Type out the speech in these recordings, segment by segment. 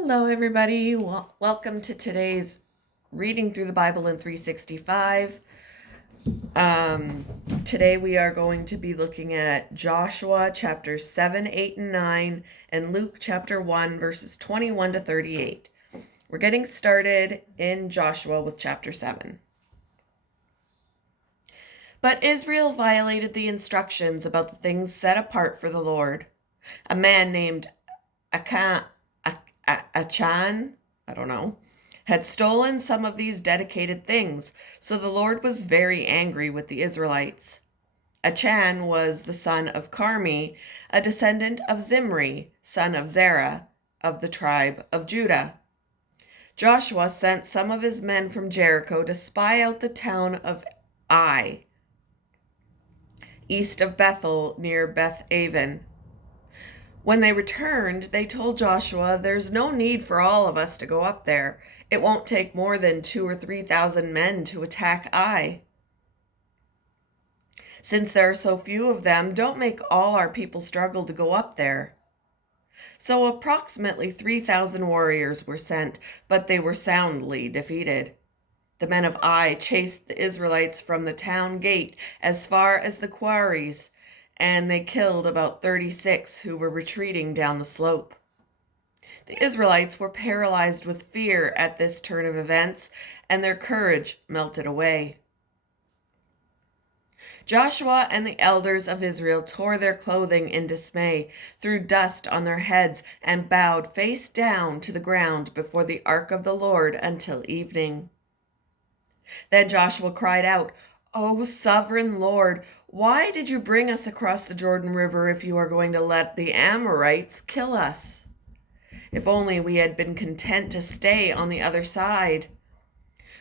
Hello, everybody. Welcome to today's reading through the Bible in 365. Today we are going to be looking at Joshua chapters 7, 8, and 9, and Luke chapter 1, verses 21 to 38. We're getting started in Joshua with chapter 7. But Israel violated the instructions about the things set apart for the Lord. A man named Achan, had stolen some of these dedicated things, so the Lord was very angry with the Israelites. Achan was the son of Carmi, a descendant of Zimri, son of Zerah, of the tribe of Judah. Joshua sent some of his men from Jericho to spy out the town of Ai, east of Bethel, near Beth Aven. When they returned, they told Joshua, "There's no need for all of us to go up there. It won't take more than 2,000 or 3,000 men to attack Ai. Since there are so few of them, don't make all our people struggle to go up there." So approximately 3,000 warriors were sent, but they were soundly defeated. The men of Ai chased the Israelites from the town gate as far as the quarries, and they killed about 36 who were retreating down the slope. The Israelites were paralyzed with fear at this turn of events, and their courage melted away. Joshua and the elders of Israel tore their clothing in dismay, threw dust on their heads, and bowed face down to the ground before the ark of the Lord until evening. Then Joshua cried out, "O sovereign Lord, why did you bring us across the Jordan River if you are going to let the Amorites kill us? If only we had been content to stay on the other side.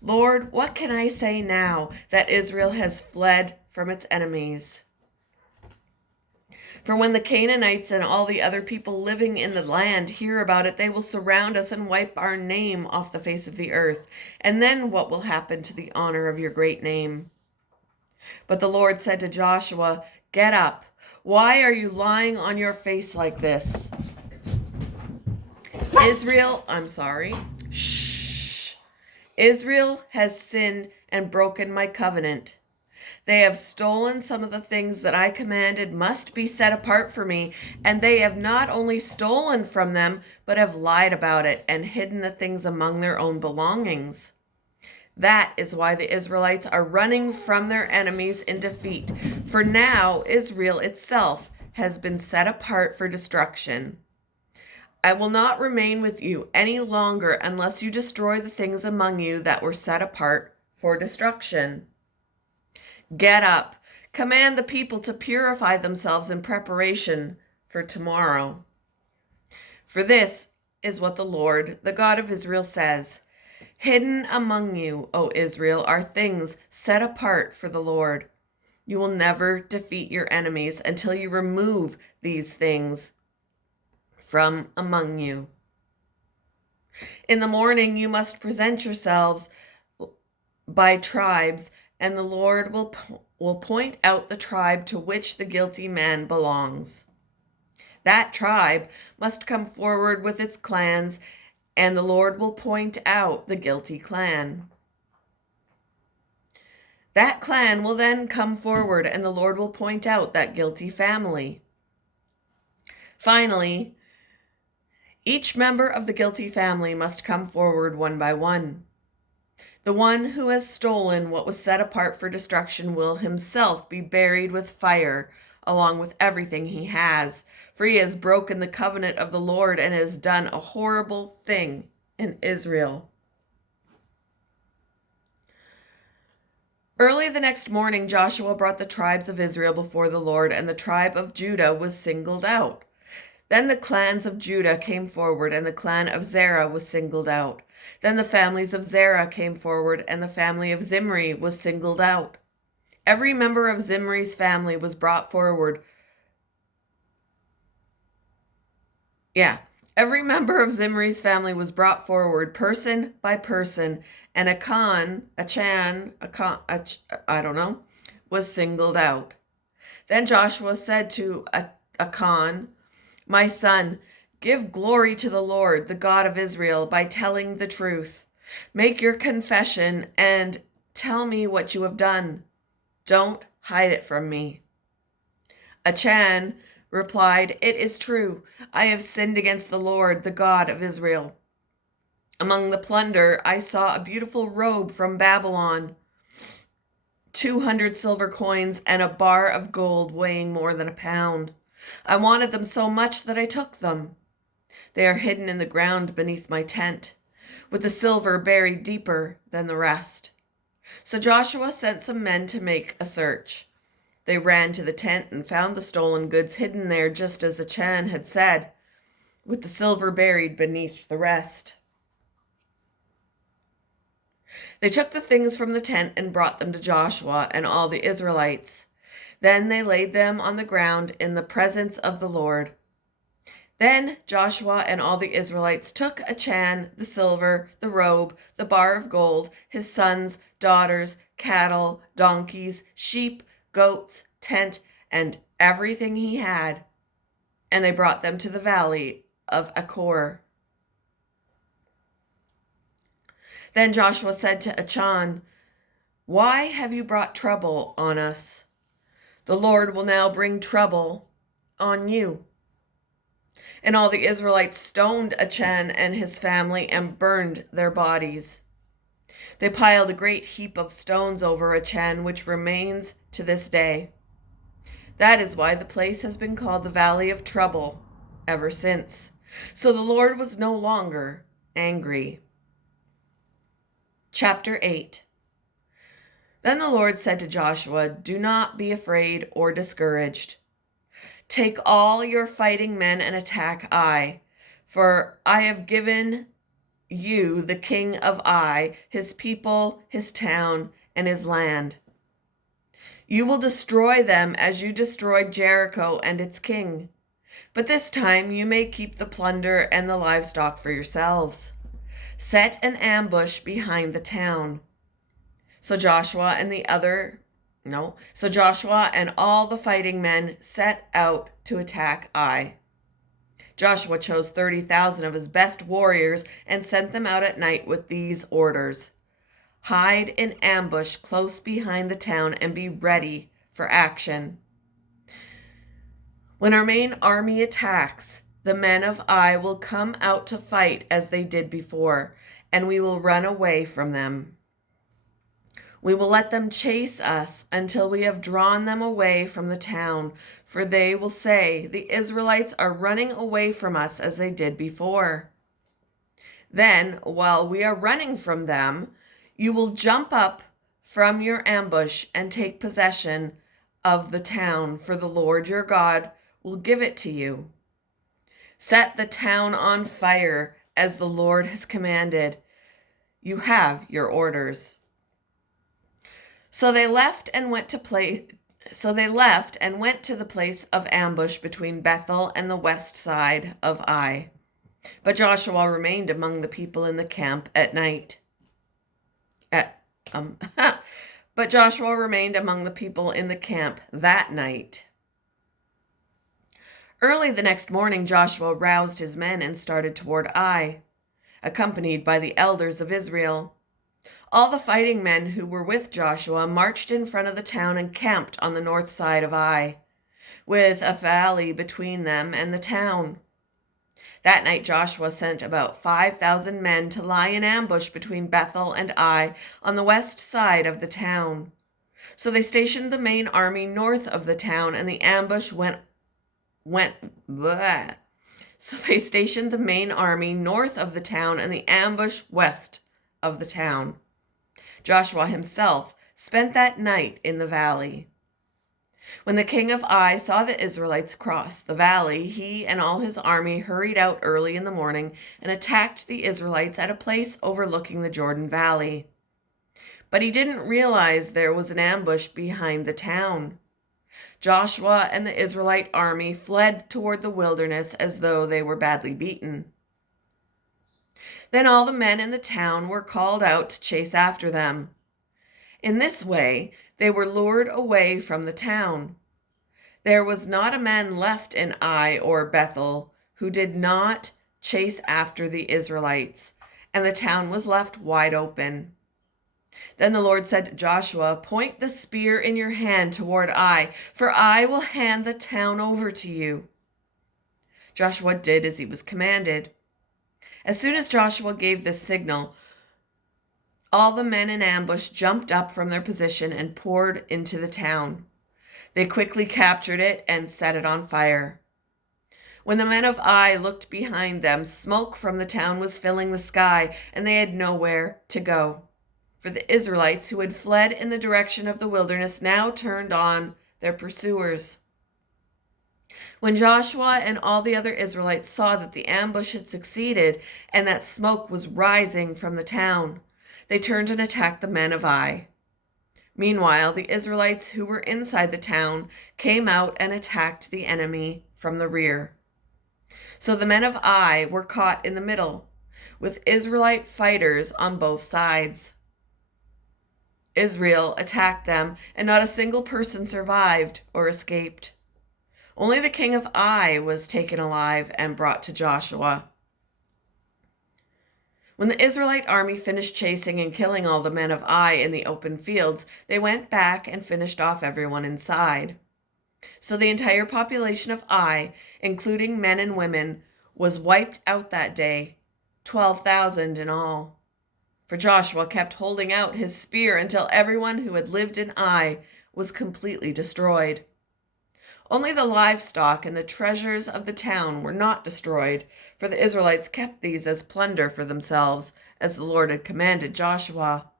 Lord, what can I say now that Israel has fled from its enemies? For when the Canaanites and all the other people living in the land hear about it, they will surround us and wipe our name off the face of the earth. And then what will happen to the honor of your great name?" But the Lord said to Joshua, "Get up. Why are you lying on your face like this? Israel has sinned and broken my covenant. They have stolen some of the things that I commanded must be set apart for me, and they have not only stolen from them, but have lied about it and hidden the things among their own belongings. That is why the Israelites are running from their enemies in defeat, for now Israel itself has been set apart for destruction. I will not remain with you any longer unless you destroy the things among you that were set apart for destruction. Get up, command the people to purify themselves in preparation for tomorrow. For this is what the Lord, the God of Israel, says: Hidden among you, O Israel, are things set apart for the Lord. You will never defeat your enemies until you remove these things from among you. In the morning you must present yourselves by tribes, and the Lord will point out the tribe to which the guilty man belongs. That tribe must come forward with its clans, and the Lord will point out the guilty clan. That clan will then come forward, and the Lord will point out that guilty family. Finally, each member of the guilty family must come forward one by one. The one who has stolen what was set apart for destruction will himself be buried with fire, along with everything he has, for he has broken the covenant of the Lord and has done a horrible thing in Israel. Early the next morning, Joshua brought the tribes of Israel before the Lord, and the tribe of Judah was singled out. Then the clans of Judah came forward, and the clan of Zerah was singled out. Then the families of Zerah came forward, and the family of Zimri was singled out. Every member of Zimri's family was brought forward. Every member of Zimri's family was brought forward, person by person, and Achan, was singled out. Then Joshua said to Achan, "My son, Give glory to the Lord, the God of Israel, by telling the truth. Make your confession and tell me what you have done. Don't hide it from me." Achan replied, "It is true. I have sinned against the Lord, the God of Israel. Among the plunder, I saw a beautiful robe from Babylon, 200 silver coins, and a bar of gold weighing more than a pound. I wanted them so much that I took them. They are hidden in the ground beneath my tent, with the silver buried deeper than the rest." So Joshua sent some men to make a search. They ran to the tent and found the stolen goods hidden there, just as Achan had said, with the silver buried beneath the rest. They took the things from the tent and brought them to Joshua and all the Israelites. Then they laid them on the ground in the presence of the Lord. Then Joshua and all the Israelites took Achan, the silver, the robe, the bar of gold, his sons, daughters, cattle, donkeys, sheep, goats, tent, and everything he had, and they brought them to the valley of Achor. Then Joshua said to Achan, "Why have you brought trouble on us? The Lord will now bring trouble on you." And all the Israelites stoned Achan and his family and burned their bodies. They piled a great heap of stones over Achan, which remains to this day. That is why the place has been called the Valley of Trouble ever since. So the Lord was no longer angry. Chapter 8. Then the Lord said to Joshua, "Do not be afraid or discouraged. Take all your fighting men and attack Ai, for I have given you the king of Ai, his people, his town, and his land. You will destroy them as you destroyed Jericho and its king. But this time you may keep the plunder and the livestock for yourselves. Set an ambush behind the town." So Joshua and all the fighting men set out to attack Ai. Joshua chose 30,000 of his best warriors and sent them out at night with these orders: "Hide in ambush close behind the town and be ready for action. When our main army attacks, the men of Ai will come out to fight as they did before, and we will run away from them. We will let them chase us until we have drawn them away from the town, for they will say, 'The Israelites are running away from us as they did before.' Then, while we are running from them, you will jump up from your ambush and take possession of the town, for the Lord your God will give it to you. Set the town on fire as the Lord has commanded. You have your orders." So they left and went to the place of ambush between Bethel and the west side of Ai. But Joshua remained among the people in the camp at night. But Joshua remained among the people in the camp that night. Early the next morning, Joshua roused his men and started toward Ai, accompanied by the elders of Israel. All the fighting men who were with Joshua marched in front of the town and camped on the north side of Ai, with a valley between them and the town. That night Joshua sent about 5,000 men to lie in ambush between Bethel and Ai on the west side of the town. So they stationed the main army north of the town, and the ambush west of the town. Joshua himself spent that night in the valley. When the king of Ai saw the Israelites cross the valley, he and all his army hurried out early in the morning and attacked the Israelites at a place overlooking the Jordan Valley. But he didn't realize there was an ambush behind the town. Joshua and the Israelite army fled toward the wilderness as though they were badly beaten. Then all the men in the town were called out to chase after them. In this way, they were lured away from the town. There was not a man left in Ai or Bethel who did not chase after the Israelites, and the town was left wide open. Then the Lord said to Joshua, "Point the spear in your hand toward Ai, for I will hand the town over to you." Joshua did as he was commanded. As soon as Joshua gave this signal, all the men in ambush jumped up from their position and poured into the town. They quickly captured it and set it on fire. When the men of Ai looked behind them, smoke from the town was filling the sky, and they had nowhere to go. For the Israelites who had fled in the direction of the wilderness now turned on their pursuers. When Joshua and all the other Israelites saw that the ambush had succeeded and that smoke was rising from the town, they turned and attacked the men of Ai. Meanwhile, the Israelites who were inside the town came out and attacked the enemy from the rear. So the men of Ai were caught in the middle, with Israelite fighters on both sides. Israel attacked them, and not a single person survived or escaped. Only the king of Ai was taken alive and brought to Joshua. When the Israelite army finished chasing and killing all the men of Ai in the open fields, they went back and finished off everyone inside. So the entire population of Ai, including men and women, was wiped out that day, 12,000 in all. For Joshua kept holding out his spear until everyone who had lived in Ai was completely destroyed. Only the livestock and the treasures of the town were not destroyed, for the Israelites kept these as plunder for themselves, as the Lord had commanded Joshua.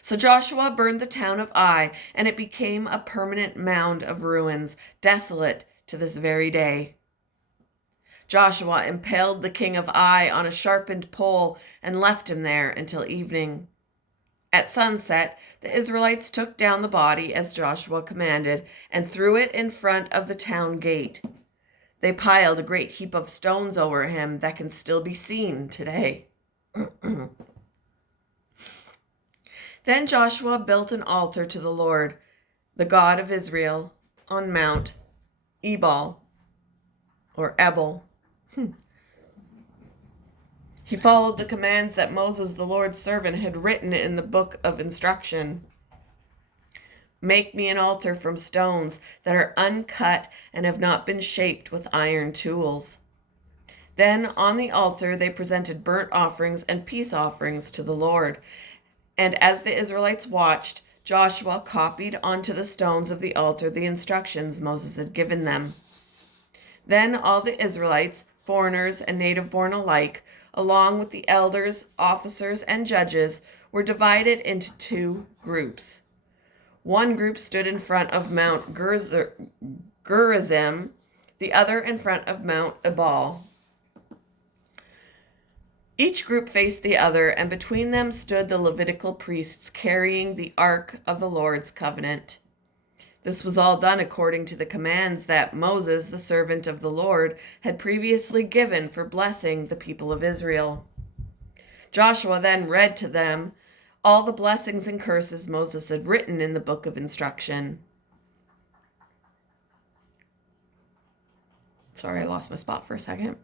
So Joshua burned the town of Ai, and it became a permanent mound of ruins, desolate to this very day. Joshua impaled the king of Ai on a sharpened pole and left him there until evening. At sunset, the Israelites took down the body as Joshua commanded and threw it in front of the town gate. They piled a great heap of stones over him that can still be seen today. Then Joshua built an altar to the Lord, the God of Israel, on Mount Ebal, or Ebal. He followed the commands that Moses, the Lord's servant, had written in the book of instruction. Make me an altar from stones that are uncut and have not been shaped with iron tools. Then on the altar they presented burnt offerings and peace offerings to the Lord. And as the Israelites watched, Joshua copied onto the stones of the altar the instructions Moses had given them. Then all the Israelites, foreigners and native-born alike, along with the elders, officers, and judges, were divided into two groups. One group stood in front of Mount Gerizim, the other in front of Mount Ebal. Each group faced the other, and between them stood the Levitical priests carrying the Ark of the Lord's covenant. This was all done according to the commands that Moses, the servant of the Lord, had previously given for blessing the people of Israel. Joshua then read to them all the blessings and curses Moses had written in the book of instruction. Sorry, I lost my spot for a second.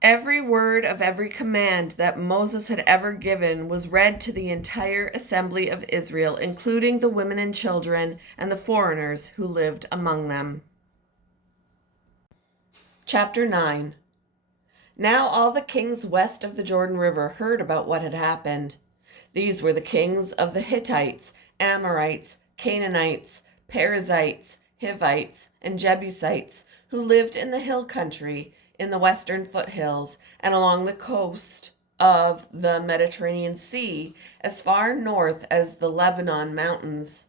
Every word of every command that Moses had ever given was read to the entire assembly of Israel, including the women and children and the foreigners who lived among them. Chapter 9. Now all the kings west of the Jordan River heard about what had happened. These were the kings of the Hittites, Amorites, Canaanites, Perizzites, Hivites, and Jebusites, who lived in the hill country, in the western foothills, and along the coast of the Mediterranean Sea, as far north as the Lebanon mountains.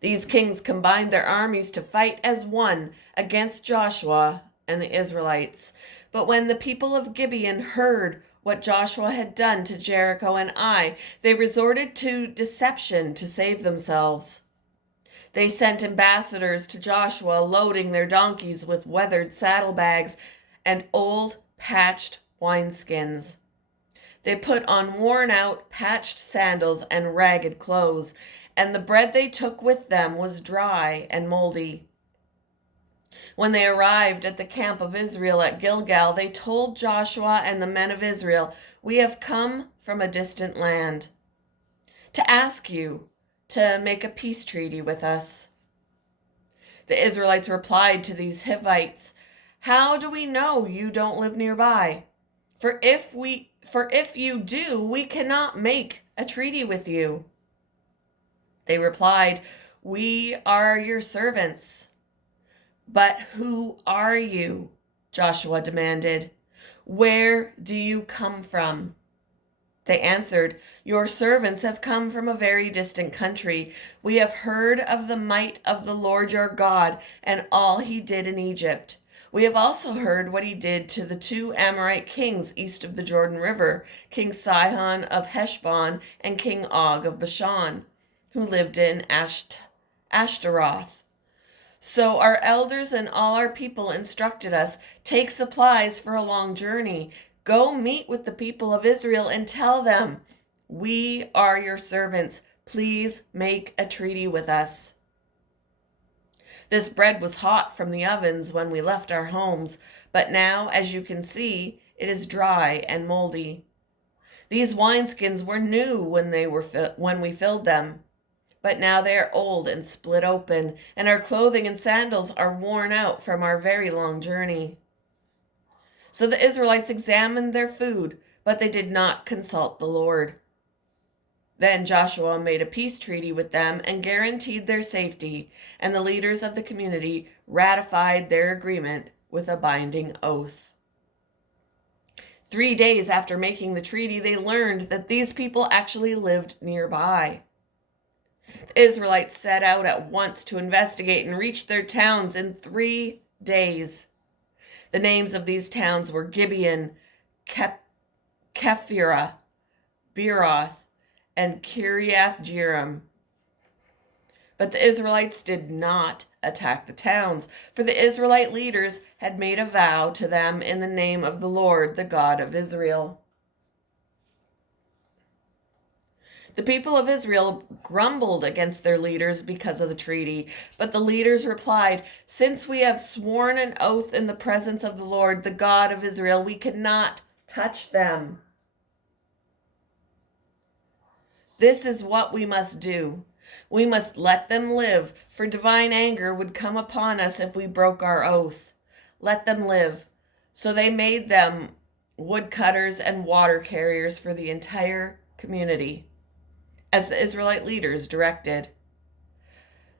These kings combined their armies to fight as one against Joshua and the Israelites. But when the people of Gibeon heard what Joshua had done to Jericho and Ai, they resorted to deception to save themselves. They sent ambassadors to Joshua, loading their donkeys with weathered saddlebags and old patched wineskins. They put on worn-out, patched sandals and ragged clothes, and the bread they took with them was dry and moldy. When they arrived at the camp of Israel at Gilgal, they told Joshua and the men of Israel, "We have come from a distant land to ask you to make a peace treaty with us." The Israelites replied to these Hivites, "How do we know you don't live nearby? For if you do, we cannot make a treaty with you." They replied, "We are your servants." "But who are you?" Joshua demanded. "Where do you come from?" They answered, "Your servants have come from a very distant country. We have heard of the might of the Lord your God and all he did in Egypt. We have also heard what he did to the 2 Amorite kings east of the Jordan River, King Sihon of Heshbon and King Og of Bashan, who lived in Ashtaroth. So our elders and all our people instructed us, 'Take supplies for a long journey. Go meet with the people of Israel and tell them, we are your servants. Please make a treaty with us.' This bread was hot from the ovens when we left our homes, but now, as you can see, it is dry and moldy. These wineskins were new when we filled them, but now they are old and split open, and our clothing and sandals are worn out from our very long journey." So the Israelites examined their food, but they did not consult the Lord. Then Joshua made a peace treaty with them and guaranteed their safety, and the leaders of the community ratified their agreement with a binding oath. 3 days after making the treaty, they learned that these people actually lived nearby. The Israelites set out at once to investigate and reached their towns in 3 days. The names of these towns were Gibeon, Kephirah, Beeroth, and Kiriath Jearim. But the Israelites did not attack the towns, for the Israelite leaders had made a vow to them in the name of the Lord, the God of Israel. The people of Israel grumbled against their leaders because of the treaty, but the leaders replied, "Since we have sworn an oath in the presence of the Lord, the God of Israel, we cannot touch them. This is what we must do. We must let them live, for divine anger would come upon us if we broke our oath. Let them live." So they made them woodcutters and water carriers for the entire community, as the Israelite leaders directed.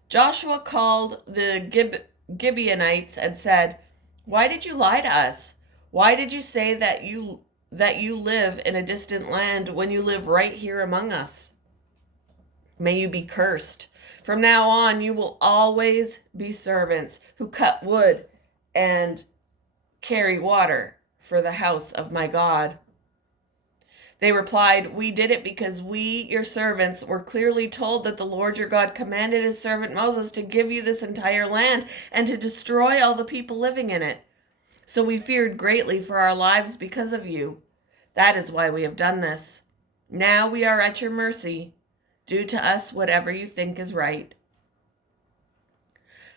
Joshua called the Gibeonites and said, "Why did you lie to us? Why did you say that you live in a distant land when you live right here among us? May you be cursed. From now on, you will always be servants who cut wood and carry water for the house of my God." They replied, "We did it because we, your servants, were clearly told that the Lord your God commanded his servant Moses to give you this entire land and to destroy all the people living in it. So we feared greatly for our lives because of you. That is why we have done this. Now we are at your mercy. Do to us whatever you think is right."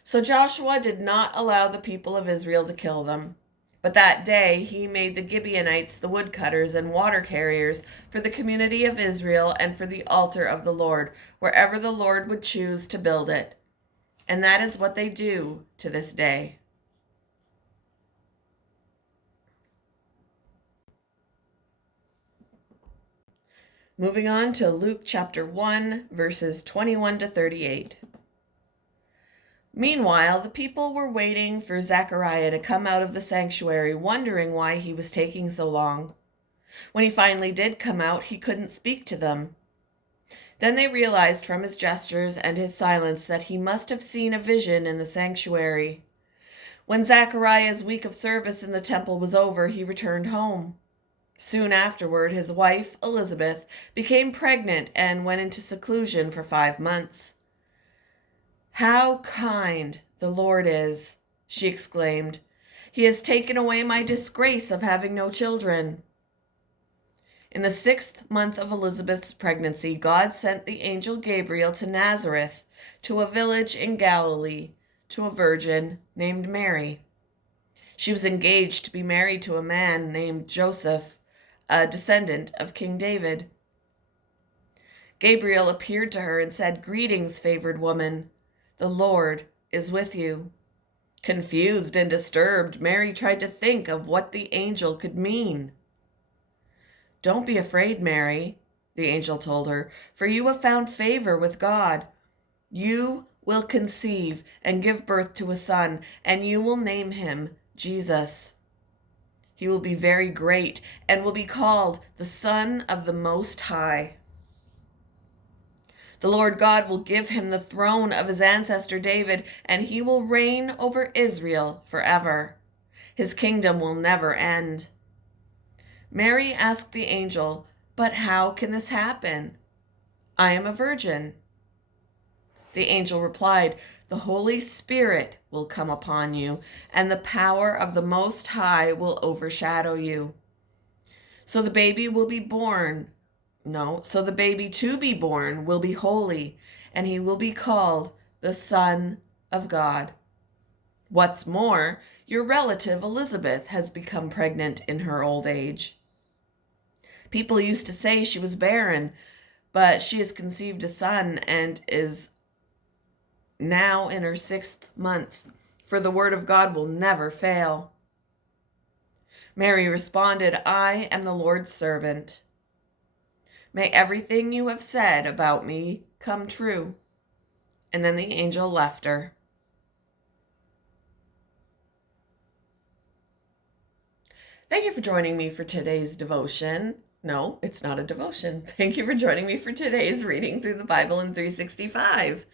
So Joshua did not allow the people of Israel to kill them. But that day he made the Gibeonites the woodcutters and water carriers for the community of Israel and for the altar of the Lord, wherever the Lord would choose to build it. And that is what they do to this day. Moving on to Luke chapter 1, verses 21 to 38. Meanwhile, the people were waiting for Zechariah to come out of the sanctuary, wondering why he was taking so long. When he finally did come out, he couldn't speak to them. Then they realized from his gestures and his silence that he must have seen a vision in the sanctuary. When Zechariah's week of service in the temple was over, he returned home. Soon afterward, his wife, Elizabeth, became pregnant and went into seclusion for 5 months. "How kind the Lord is," she exclaimed. "He has taken away my disgrace of having no children." In the 6th month of Elizabeth's pregnancy, God sent the angel Gabriel to Nazareth, to a village in Galilee, to a virgin named Mary. She was engaged to be married to a man named Joseph, a descendant of King David. Gabriel appeared to her and said, "Greetings, favored woman. The Lord is with you." Confused and disturbed, Mary tried to think of what the angel could mean. "Don't be afraid, Mary," the angel told her, "for you have found favor with God. You will conceive and give birth to a son, and you will name him Jesus. He will be very great and will be called the Son of the Most High. The Lord God will give him the throne of his ancestor David, and he will reign over Israel forever. His kingdom will never end." Mary asked the angel, "But how can this happen? I am a virgin." The angel replied, "The Holy Spirit will come upon you, and the power of the Most High will overshadow you. So the baby to be born will be holy, and he will be called the Son of God. What's more, your relative Elizabeth has become pregnant in her old age. People used to say she was barren, but she has conceived a son and is now in her 6th month, for the word of God will never fail." Mary responded, "I am the Lord's servant. May everything you have said about me come true." And then the angel left her. Thank you for joining me for today's devotion. No, it's not a devotion. Thank you for joining me for today's reading through the Bible in 365.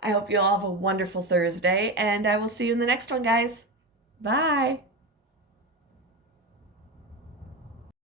I hope you all have a wonderful Thursday, and I will see you in the next one, guys. Bye.